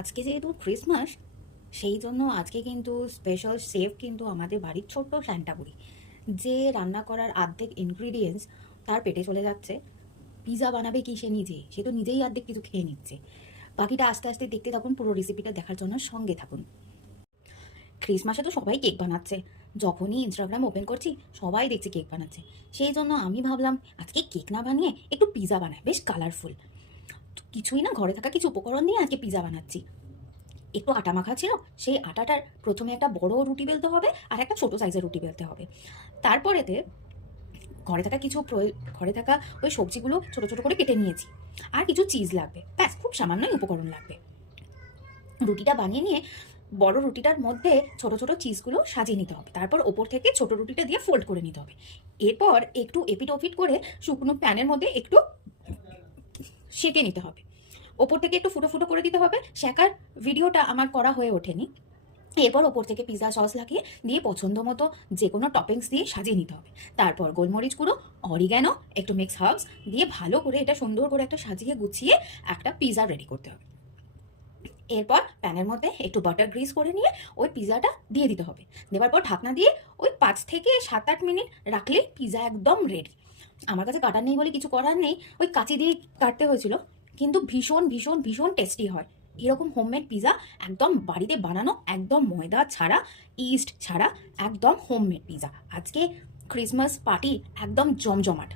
আজকে যেহেতু ক্রিসমাস, সেই জন্য আজকে কিন্তু স্পেশাল শেফ কিন্তু আমাদের বাড়ির ছোট্ট স্যান্টাবুড়ি, যে রান্না করার অর্ধেক ইনগ্রিডিয়েন্টস তার পেটে চলে যাচ্ছে। পিৎজা বানাবে কি সে তো নিজেই অর্ধেক কিছু খেয়ে নিচ্ছে। বাকিটা আস্তে আস্তে দেখতে থাকুন, পুরো রেসিপিটা দেখার জন্য সঙ্গে থাকুন। ক্রিসমাসে তো সবাই কেক বানাচ্ছে, যখনই ইনস্টাগ্রাম ওপেন করছি সবাই দেখছি কেক বানাচ্ছে। সেই জন্য আমি ভাবলাম আজকে কেক না বানিয়ে একটু পিৎজা বানাই, বেশ কালারফুল। কিছুই না, ঘরে থাকা কিছু উপকরণ নিয়ে আজকে পিৎজা বানাচ্ছি। একটু আটা মাখা ছিল, সেই আটাটার প্রথমে একটা বড় রুটি বেলতে হবে আর একটা ছোট সাইজের রুটি বেলতে হবে। তারপরেতে ঘরে থাকা ঘরে থাকা ওই সবজিগুলো ছোট ছোট করে কেটে নিয়েছি। আর কিছু চিজ লাগবে, ব্যাস খুব সামান্যই উপকরণ লাগবে। রুটিটা বানিয়ে নিয়ে বড় রুটিটার মধ্যে ছোট ছোট চিজগুলো সাজিয়ে নিতে হবে, তারপর ওপর থেকে ছোট রুটিটা দিয়ে ফোল্ড করে নিতে হবে। এরপর একটু এপিট ওপিট করে শুকনো প্যানের মধ্যে একটু সেঁকে নিতে হবে। ওপর থেকে একটু ফুটো ফুটো করে দিতে হবে। শেখার ভিডিওটা আমার করা হয়ে ওঠেনি। এরপর ওপর থেকে পিৎজা সস লাগিয়ে দিয়ে পছন্দ মতো যে কোনো টপিংস দিয়ে সাজিয়ে নিতে হবে। তারপর গোলমরিচ গুঁড়ো, অরিগ্যানো, একটু মিক্স হার্বস দিয়ে ভালো করে এটা সুন্দর করে একটা সাজিয়ে গুছিয়ে একটা পিৎজা রেডি করতে হবে। এরপর প্যানের মধ্যে একটু বাটার গ্রিস করে নিয়ে ওই পিৎজাটা দিয়ে দিতে হবে। দেওয়ার পর ঢাকনা দিয়ে ওই 5 থেকে 7-8 মিনিট রাখলেই পিৎজা একদম রেডি। আমার কাছে কাটার নেই বলে কিছু করার নেই, ওই কাঁচি দিয়ে কাটতে হয়েছিল, কিন্তু ভীষণ ভীষণ ভীষণ টেস্টি হয়। এরকম হোমমেড পিৎজা একদম বাড়িতে বানানো, একদম ময়দা ছাড়া, ইস্ট ছাড়া, একদম হোমমেড পিৎজা। আজকে ক্রিসমাস পার্টি একদম জমজমাট।